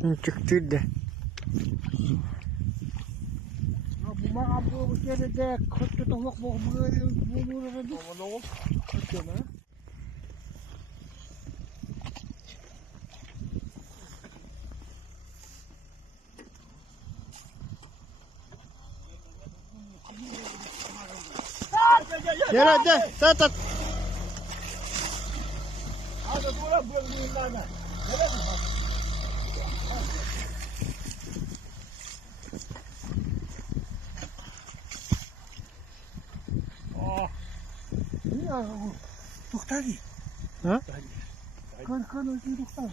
Çıktı de. Bu makam bu de kötü tavuk bu böyle bu dedi. Ama ne oldu? Kötü mü? Gel hadi. Tat. Hadi dur bu yıllarına. Evet mi? Ya doktor. Ha? Kan öldü doktor.